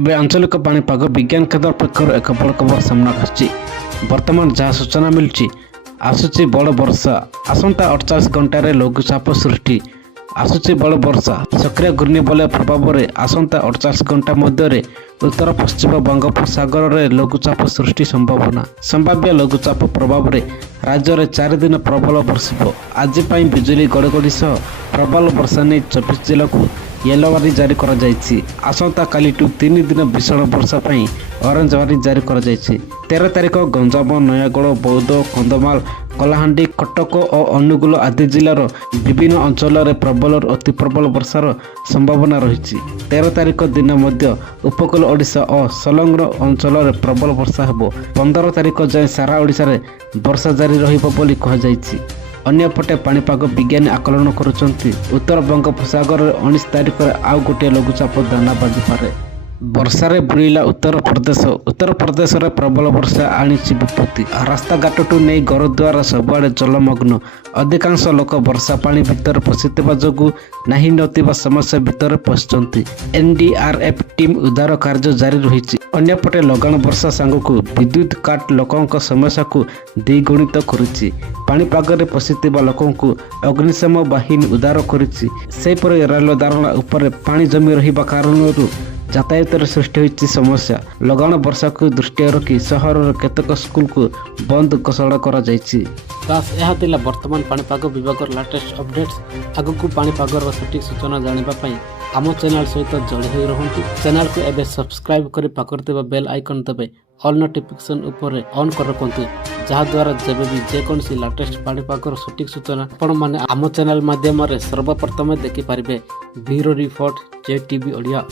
एबे आंचलिक पाणीपाग विज्ञान केन्द्र पक्षर एक बड़ खबर सामना आसी। वर्तमान जहाँ सूचना मिलूँ आसूची बड़ वर्षा आसंता 48 घंटे लघुचाप सृष्टि आसूची बड़ वर्षा सक्रिय घूर्णिबलय प्रभाव में आसंता 48 घंटा मध्य उत्तर पश्चिम बंगोपसागर में लघुचाप सृष्टि संभावना संभाव्य लघुचाप प्रभाव में राज्य में 4 दिन प्रबल वर्षिब। आज बिजुली घड़घड़ी सह प्रबल वर्षा नहीं 24 जिला को येलो वार्निंग जारी करा जायछि। आसंता काली 3 दिन भीषण वर्षा पाई ऑरेंज वार्निंग जारी करा जायछि। 13 तारिख गंजाम नयागढ़ बौद्ध कंधमाल कलाहांडी कटक और अनुगुल आदि जिलार विभिन्न अंचल में प्रबल और अति प्रबल वर्षार संभावना रही। 13 तारिख दिन मध्य उपकूल ओडिशा और संलग्न अंचल में प्रबल वर्षा हेबो। 15 तारिख जाए सारा ओडिशा रे वर्षा जारी रहिबो बोली कहा जायछि। अन्यपटे पाणीपाग विज्ञानी आकलन करुछंती उत्तर बंगोपसागर 19 तारिख में आउ गोटे लघुचाप दाना बाजी पारे। वर्षारे बुड़ीला उत्तर प्रदेश रे प्रबल वर्षा आनीची विपत्ति। रास्ताघाटू नहीं घर द्वार सबुआड़े जलमग्न। अधिकांश लोक वर्षा पानी भितर पशिथिबा जोगु नाही नथिबा समस्या भितर पशिचंती। एनडीआरएफ टीम उद्धार कार्य जारी रही। अन्यपटे लगान वर्षा सांगकु विद्युत काट लोकों समस्या को द्विगुणित करुछि। पाणीपाग रे पशिथिबा लोकों अग्निशम बाहिनी उद्धार करुछि। सेपरि रेल धारणा उपर पानी जमी रहिबा कारणरू यातायात सृष्टि होती समस्या। लगान वर्षा को दृष्टि रखी सहर केतक स्कूल को बंद घोषणा करा जायछि। दास यह थिला वर्तमान पाणीपाग विभाग लेटेस्ट अपडेट्स। आगकू पाणीपागर सटीक सूचना जानिबा पई आम चैनल सहित जोड़ी होई रहंतु। चैनल को एबे सब्सक्राइब करी पाकर देबा बेल आइकन दबे ऑल नोटिफिकेशन ऊपर ऑन कर रखंतु, जहा द्वारा जेबे भी जे कोनसी लेटेस्ट पाणीपागर सटीक सूचना आपण माने आम चैनल माध्यम रे सर्वप्रथम देखि पारिबे। Bureau report JTV Odia.